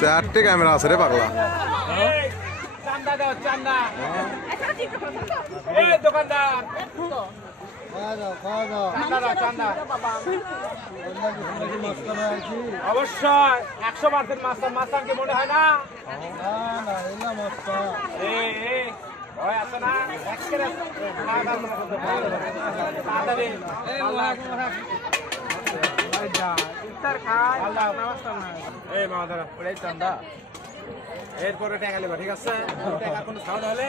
চারটে ক্যামেরা আছে রে পাগলা। দোকানদার অবশ্যই। একশো পার্সেন্ট মাছ মাছ কি মনে হয় না? এরপরে টাকা নেব ঠিক আছে? টাকা কোনো সাউন্ড হলে?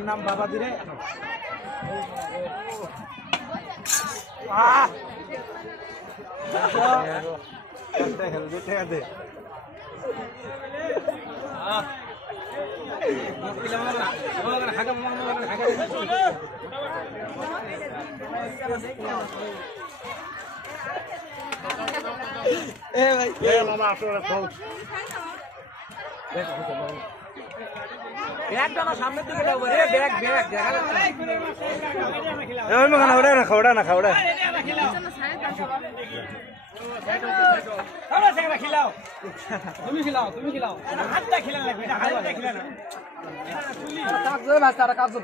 নাম বাবা দিরে আহ! টাকা দে এ মামা আসলে খাও ব্যাগটা আমার সামনের দিকে দাও রে ব্যাগ ব্যাগ দেখা যাচ্ছে ওই মাখানা ওটা না খাওড়া না খাওড়া তুমি খিলাও তুমি খিলাও হাতটা খিলা লাগবে না হাতটা খিলা না কাজ